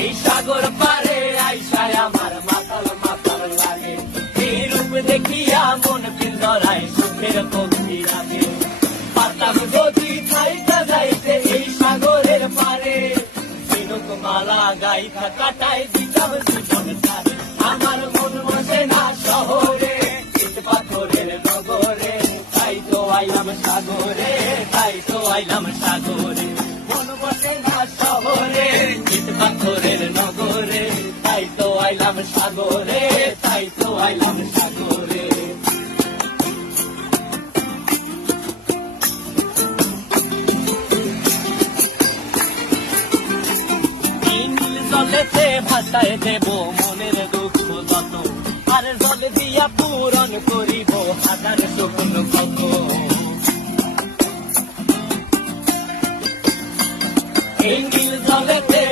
এই সাগর পারে আইসায় আমার মাতাল মাতাল লাগে, এই রূপ দেখিয়া মন পিঞ্জরায় সুখের কবি লাগে। পাতাম যদি থাইকা যাইতে এই সাগরের পারে, ঝিনুক মালা গাইথা কাটাই দিতাম জীবন তারে। আমার মন বসে না শহরে, ইট পাথরের নগরে, তাই তো আইলাম সাগরে, তাই তো আইলাম সাগরে। মন বসে না শহরে, ইট পাথরের নগরে, তাই তো আইলাম সাগরে, তাই তো আইলাম সাগরে। জলেতে ভাসায় দেব মনের দুঃখ যত, আর জল দিয়া পূরণ করিব হাজার স্বপ্ন কত। এই নীল জলেতে